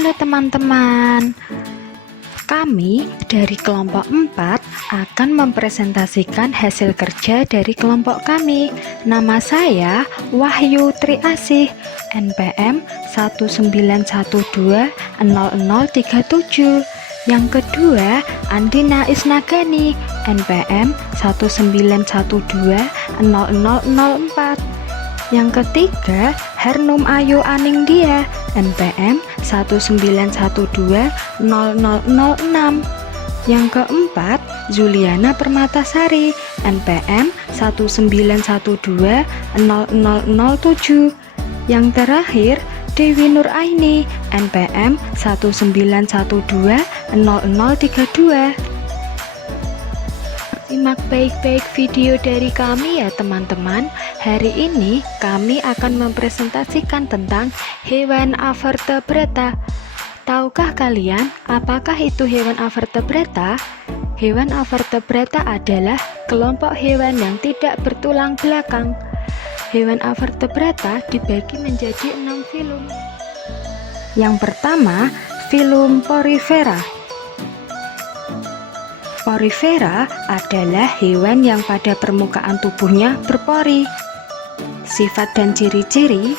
Halo teman-teman, kami dari kelompok 4 akan mempresentasikan hasil kerja dari kelompok kami. Nama saya Wahyu Triasih, NPM 19120037. Yang kedua, Andina Isnagani, NPM 19120004. Yang ketiga, Hernum Ayu Aningdia, NPM 19120006. Yang keempat, Zuliana Permatasari, NPM 19120007. Yang terakhir, Dewi Nur Aini, NPM 19120032. Simak baik-baik video dari kami ya teman-teman. Hari ini kami akan mempresentasikan tentang hewan avertebrata. Tahukah kalian apakah itu hewan avertebrata? Hewan avertebrata adalah kelompok hewan yang tidak bertulang belakang. Hewan avertebrata dibagi menjadi 6 filum. Yang pertama, filum Porifera. Porifera adalah hewan yang pada permukaan tubuhnya berpori. Sifat dan ciri-ciri: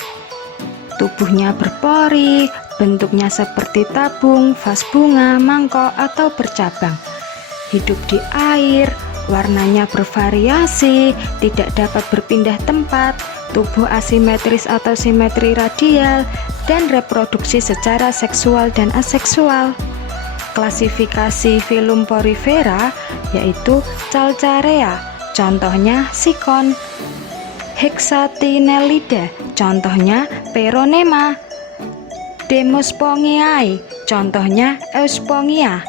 tubuhnya berpori, bentuknya seperti tabung, vas bunga, mangkok, atau bercabang. Hidup di air, warnanya bervariasi, tidak dapat berpindah tempat, tubuh asimetris atau simetri radial, dan reproduksi secara seksual dan aseksual. Klasifikasi filum Porifera yaitu Calcarea, contohnya Sikon. Hexatinellida, contohnya Peronema. Demospongiae, contohnya Euspongia.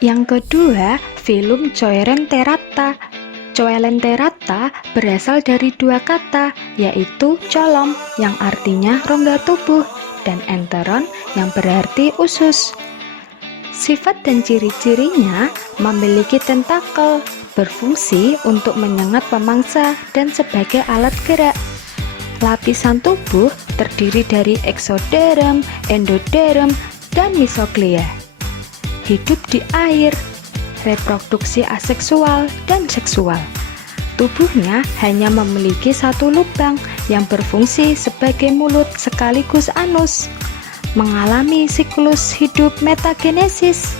Yang kedua, filum Coelenterata. Coelenterata berasal dari dua kata, yaitu colom yang artinya rongga tubuh dan enteron yang berarti usus. Sifat dan ciri-cirinya memiliki tentakel, berfungsi untuk menyengat pemangsa dan sebagai alat gerak. Lapisan tubuh terdiri dari eksoderm, endoderm, dan mesoglea. Hidup di air, reproduksi aseksual dan seksual. Tubuhnya hanya memiliki satu lubang yang berfungsi sebagai mulut sekaligus anus. Mengalami siklus hidup metagenesis,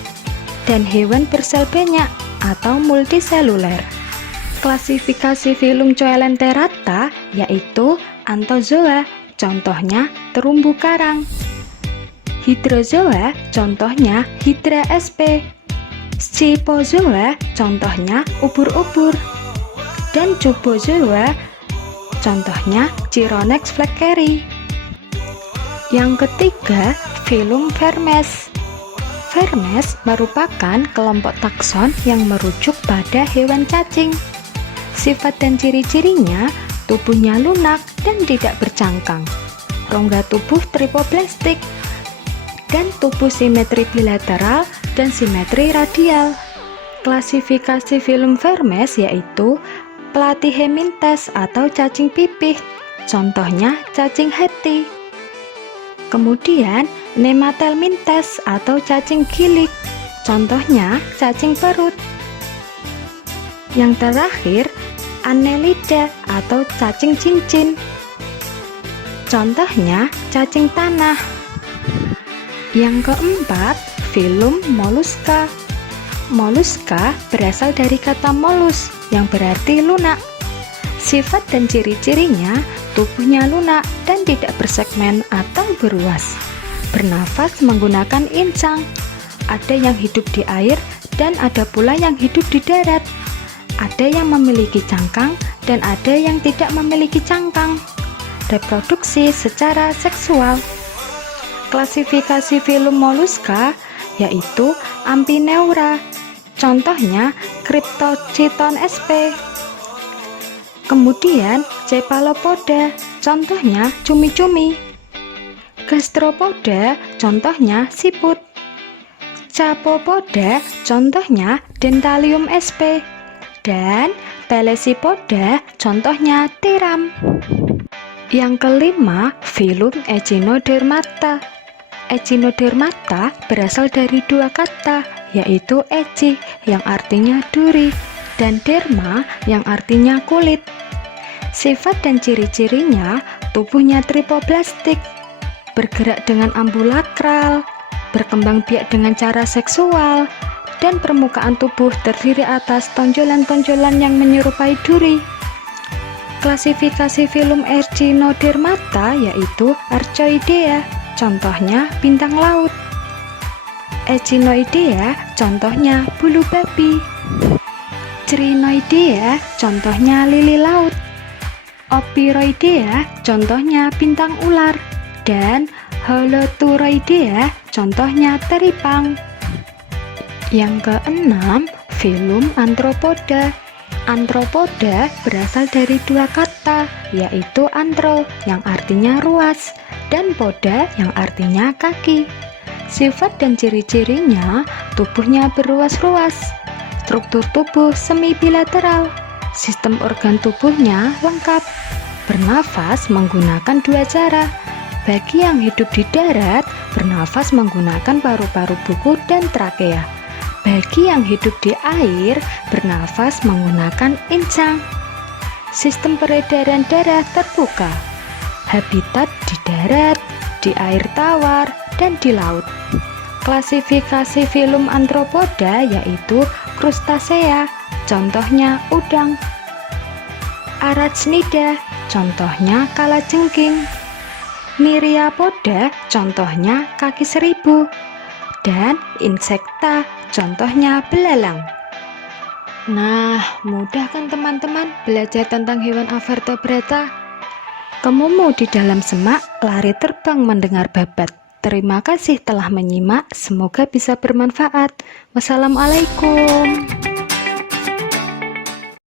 dan hewan bersel banyak atau multiseluler. Klasifikasi filum Coelenterata yaitu Anthozoa, contohnya terumbu karang. Hydrozoa, contohnya Hydra sp. Scyphozoa, contohnya ubur-ubur. Dan Cubozoa, contohnya Chironex fleckeri. Yang ketiga, filum Vermes. Vermes merupakan kelompok takson yang merujuk pada hewan cacing. Sifat dan ciri-cirinya, tubuhnya lunak dan tidak bercangkang, rongga tubuh tripoplastik, dan tubuh simetri bilateral dan simetri radial. Klasifikasi filum Vermes yaitu Platyheminthes atau cacing pipih, contohnya cacing heti. Kemudian Nematelminthes atau cacing gilik, contohnya cacing perut. Yang terakhir, Annelida atau cacing cincin, contohnya cacing tanah. Yang keempat, filum Mollusca. Mollusca berasal dari kata molus yang berarti lunak. Sifat dan ciri-cirinya, tubuhnya lunak dan tidak bersegmen atau beruas. Bernafas menggunakan insang. Ada yang hidup di air dan ada pula yang hidup di darat. Ada yang memiliki cangkang dan ada yang tidak memiliki cangkang. Reproduksi secara seksual. Klasifikasi filum Mollusca yaitu Amphineura, contohnya Cryptochiton sp. Kemudian Cephalopoda, contohnya cumi-cumi. Gastropoda, contohnya siput. Chapopoda, contohnya Dentalium sp. Dan Pelecypoda, contohnya tiram. Yang kelima, filum Echinodermata. Echinodermata berasal dari dua kata, yaitu eci yang artinya duri dan derma yang artinya kulit. Sifat dan ciri-cirinya, tubuhnya tripoblastik, bergerak dengan ambulakral, berkembang biak dengan cara seksual, dan permukaan tubuh terdiri atas tonjolan-tonjolan yang menyerupai duri. Klasifikasi filum Echinodermata yaitu Archoidea, contohnya bintang laut. Echinoidea, contohnya bulu babi. Crinoidea, contohnya lili laut. Opiroidea, contohnya bintang ular. Dan Holoturoidea, contohnya teripang. Yang keenam, filum Anthropoda. Anthropoda berasal dari dua kata, yaitu anthro yang artinya ruas dan poda yang artinya kaki. Sifat dan ciri-cirinya, tubuhnya berruas-ruas, struktur tubuh semi bilateral, sistem organ tubuhnya lengkap, bernafas menggunakan dua cara. Bagi yang hidup di darat, bernafas menggunakan paru-paru buku dan trakea. Bagi yang hidup di air, bernafas menggunakan insang. Sistem peredaran darah terbuka. Habitat di darat, di air tawar, dan di laut. Klasifikasi filum Anthropoda yaitu Crustacea, contohnya udang. Arachnida, contohnya kalajengking. Myriapoda, contohnya kaki seribu. Dan insekta, contohnya belalang. Nah, mudah kan teman-teman belajar tentang hewan avertebrata? Kemumu di dalam semak, lari terbang mendengar babat. Terima kasih telah menyimak, semoga bisa bermanfaat. Wassalamualaikum.